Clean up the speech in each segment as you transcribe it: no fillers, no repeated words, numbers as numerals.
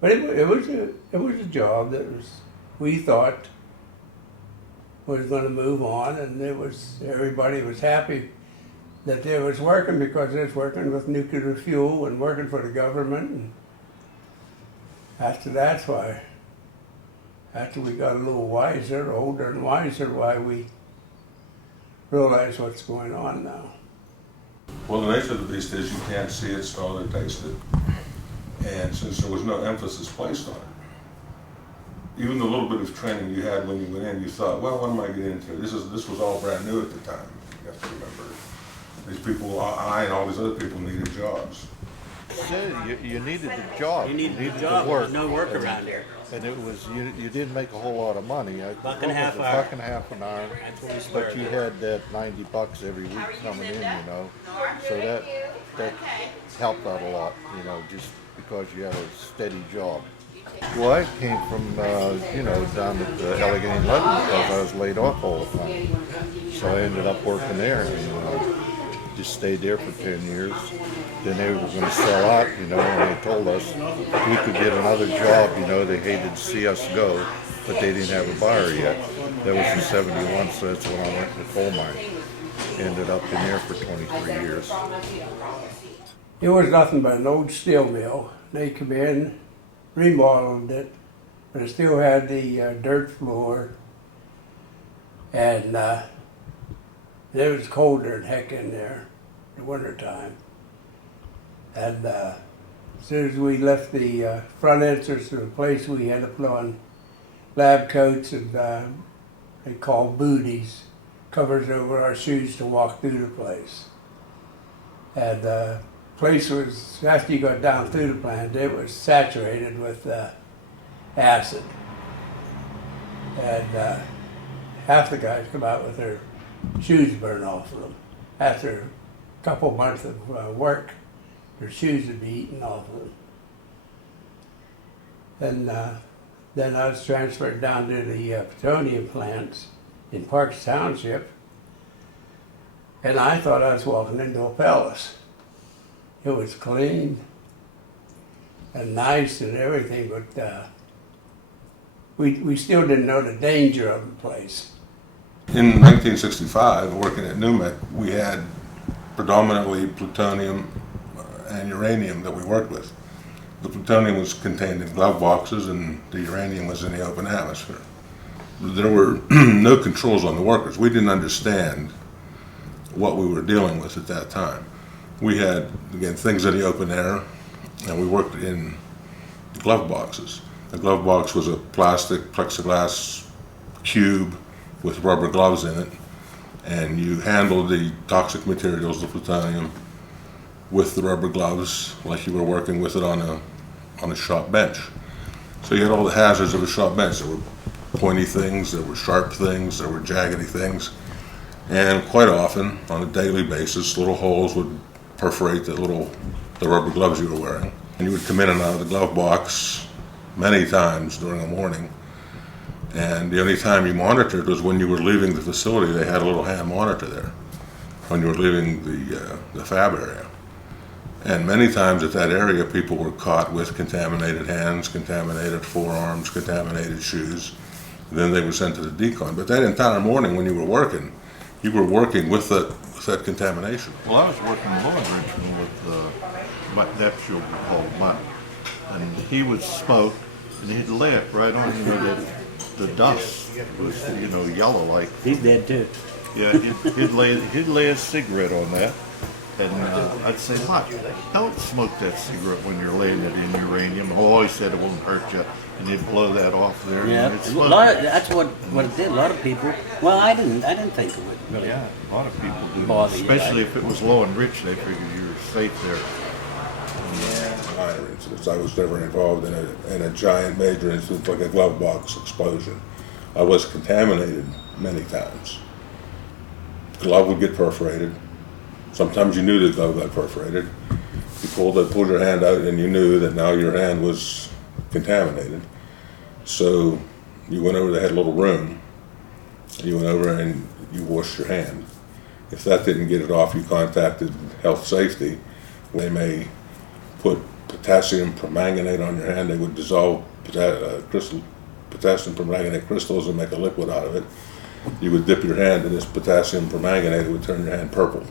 But it was a job that we thought was going to move on, and everybody was happy that they was working because they was working with nuclear fuel and working for the government. And after we got a little wiser, older and wiser, why we realize what's going on now. Well, the nature of the beast is you can't see it, smell it, taste it. And since there was no emphasis placed on it, even the little bit of training you had when you went in, you thought, well, what am I getting into? This was all brand new at the time. You have to remember. These people, I and all these other people needed jobs. You needed a job. You needed a job. to work. There's no work around here. And it was you didn't make a whole lot of money. Buck and a half Buck hour. and a half an hour. That's what we But started. you had that $90 every week coming in, So that helped out a lot, just because you had a steady job. Well, I came from down at the Allegheny Level because I was laid off all the time. So I ended up working there and just stayed there for 10 years. Then they were going to sell out, and they told us if we could get another job, they hated to see us go, but they didn't have a buyer yet. That was in '71, so that's when I went to the coal mine. Ended up in there for 23 years. It was nothing but an old steel mill. They come in, remodeled it, but it still had the dirt floor, and it was colder than heck in there in the wintertime. And as soon as we left the front entrance to the place, we had to put on lab coats and they call booties, covers over our shoes to walk through the place. And the place was, after you got down through the plant, it was saturated with acid. And half the guys come out with their shoes burned off of them. After a couple months of work, their shoes would be eaten off of them. And then I was transferred down to the petroleum plants in Parks Township, and I thought I was walking into a palace. It was clean and nice and everything, but we still didn't know the danger of the place. In 1965, working at Numec, we had predominantly plutonium and uranium that we worked with. The plutonium was contained in glove boxes and the uranium was in the open atmosphere. There were no controls on the workers. We didn't understand what we were dealing with at that time. We had, again, things in the open air, and we worked in glove boxes. The glove box was a plastic plexiglass cube with rubber gloves in it, and you handled the toxic materials, the plutonium, with the rubber gloves like you were working with it on a shop bench. So you had all the hazards of a shop bench. There were pointy things, there were sharp things, there were jaggedy things, and quite often, on a daily basis, little holes would perforate the rubber gloves you were wearing. And you would come in and out of the glove box many times during the morning. And the only time you monitored was when you were leaving the facility. They had a little hand monitor there when you were leaving the fab area. And many times at that area, people were caught with contaminated hands, contaminated forearms, contaminated shoes. Then they were sent to the decon. But that entire morning when you were working with that contamination. Well, I was working low enrichment with Mutt Depshield, called Mutt, and he would smoke, and he'd lay it right on the dust was yellow like. He's dead too. Yeah, he'd lay a cigarette on that, and I'd say, Mutt, don't smoke that cigarette when you're laying it in uranium. Oh, he said it won't hurt you, and he'd blow that off there. Yeah, And that's what it did. A lot of people. Well, I didn't think it would really. Yeah, a lot of people do. Bother you, Especially right? if it was low and rich, they figured you were safe there. Minor incidents. I was never involved in a giant major incident like a glove box explosion. I was contaminated many times. The glove would get perforated. Sometimes you knew the glove got perforated. You pulled your hand out and you knew that now your hand was contaminated. So you went over, they had a little room. You went over and you washed your hand. If that didn't get it off, you contacted health safety. They may put potassium permanganate on your hand. They would dissolve potassium permanganate crystals and make a liquid out of it. You would dip your hand in this potassium permanganate, it would turn your hand purple.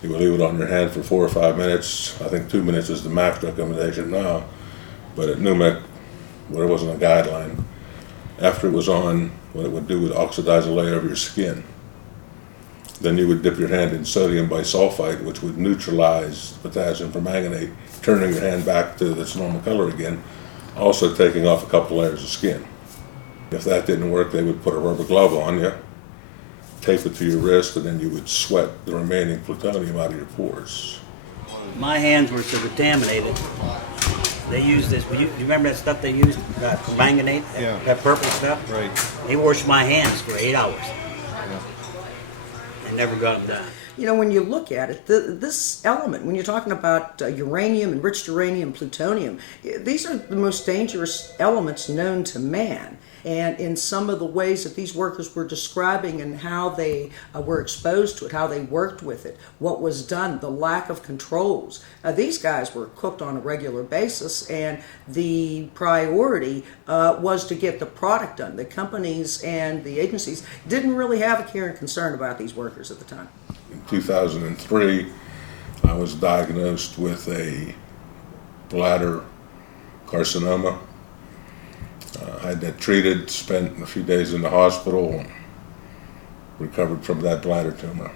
You would leave it on your hand for 4 or 5 minutes. I think 2 minutes is the max recommendation now. But at Numec, where there wasn't a guideline, after it was on, what it would do would oxidize a layer of your skin. Then you would dip your hand in sodium bisulfite, which would neutralize potassium permanganate, turning your hand back to its normal color again, also taking off a couple layers of skin. If that didn't work, they would put a rubber glove on you, tape it to your wrist, and then you would sweat the remaining plutonium out of your pores. My hands were so contaminated. They used this. You remember that stuff they used? Permanganate? Yeah. That purple stuff? Right. They washed my hands for 8 hours. Yeah. And never got them done. You know, when you look at it, this element, when you're talking about uranium, enriched uranium, plutonium, these are the most dangerous elements known to man. And in some of the ways that these workers were describing and how they were exposed to it, how they worked with it, what was done, the lack of controls. These guys were cooked on a regular basis, and the priority was to get the product done. The companies and the agencies didn't really have a care and concern about these workers at the time. In 2003, I was diagnosed with a bladder carcinoma. I had that treated, spent a few days in the hospital, recovered from that bladder tumor.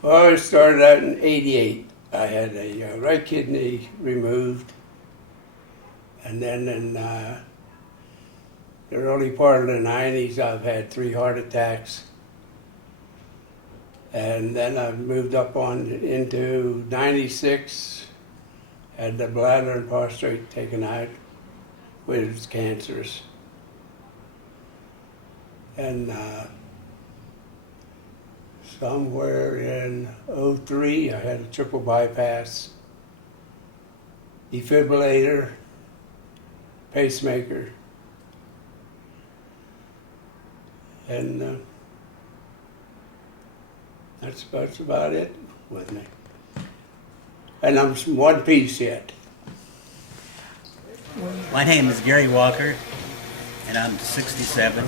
Well, I started out in '88. I had a right kidney removed, and then in the early part of the '90s, I've had 3 heart attacks. And then I moved up on into '96, had the bladder and prostate taken out, which was cancerous. And somewhere in '03, I had a triple bypass, defibrillator, pacemaker, and that's about it with me. And I'm one piece yet. My name is Gary Walker, and I'm 67,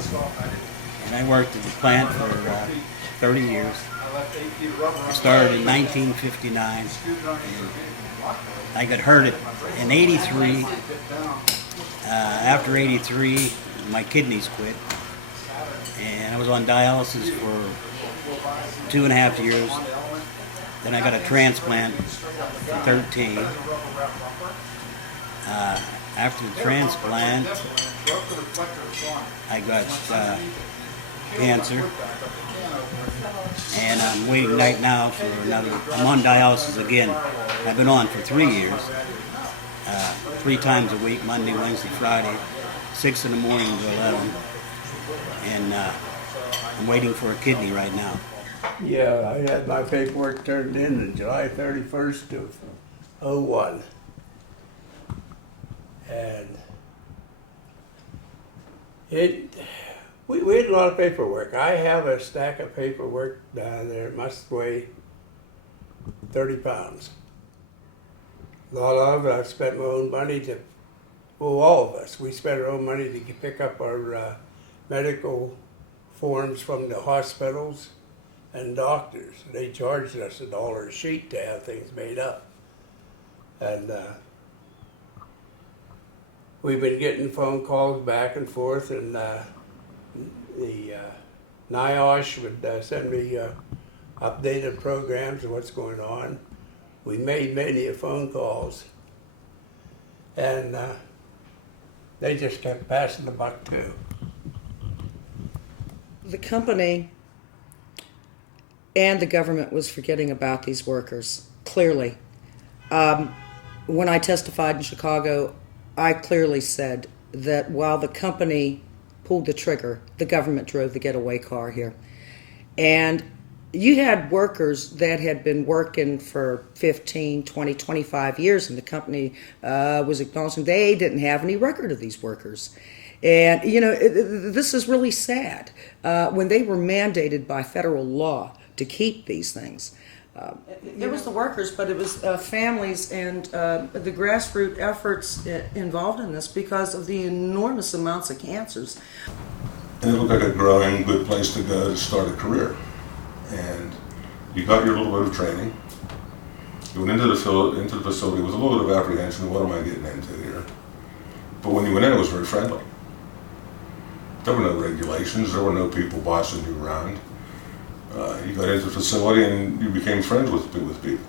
and I worked at the plant for 30 years. I started in 1959, and I got hurt in '83. After '83, my kidneys quit, and I was on dialysis for 2.5 years. Then I got a transplant for 13. After the transplant, I got cancer, and I'm waiting right now for another. I'm on dialysis again. I've been on for 3 years, 3 times a week, Monday, Wednesday, Friday, 6 in the morning to 11, and I'm waiting for a kidney right now. Yeah, I had my paperwork turned in on July 31st of '01. And we had a lot of paperwork. I have a stack of paperwork down there. It must weigh 30 pounds. A lot of it, I've spent my own money to, well, all of us, we spent our own money to pick up our medical forms from the hospitals and doctors. They charged us $1 a sheet to have things made up. And we've been getting phone calls back and forth, and the NIOSH would send me updated programs of what's going on. We made many phone calls, and they just kept passing the buck too. The company and the government was forgetting about these workers, clearly. When I testified in Chicago, I clearly said that while the company pulled the trigger, the government drove the getaway car here. And you had workers that had been working for 15, 20, 25 years, and the company was acknowledging they didn't have any record of these workers. And, you know, this is really sad. When they were mandated by federal law to keep these things, It was the workers, but it was families and the grassroots efforts involved in this because of the enormous amounts of cancers. And it looked like a growing, good place to go to start a career. And you got your little bit of training. You went into the facility with a little bit of apprehension, what am I getting into here? But when you went in, it was very friendly. There were no regulations, there were no people bossing you around. You got into the facility and you became friends with people.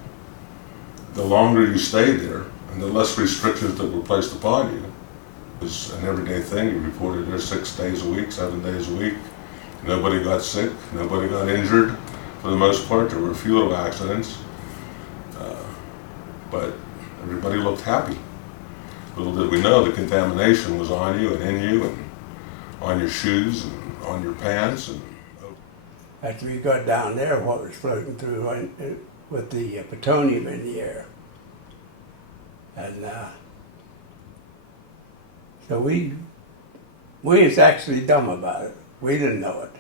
The longer you stayed there, and the less restrictions that were placed upon you, it was an everyday thing. You reported there 6 days a week, 7 days a week. Nobody got sick, nobody got injured. For the most part, there were a few little accidents, but everybody looked happy. Little did we know the contamination was on you and in you and on your shoes and on your pants. And after we got down there, what was floating through with the plutonium in the air. And so we was actually dumb about it. We didn't know it.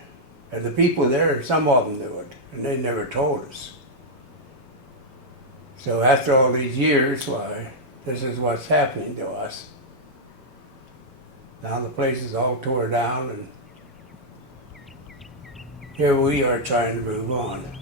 And the people there, some of them knew it, and they never told us. So after all these years, why, this is what's happening to us. Now the place is all tore down, and here we are trying to move on.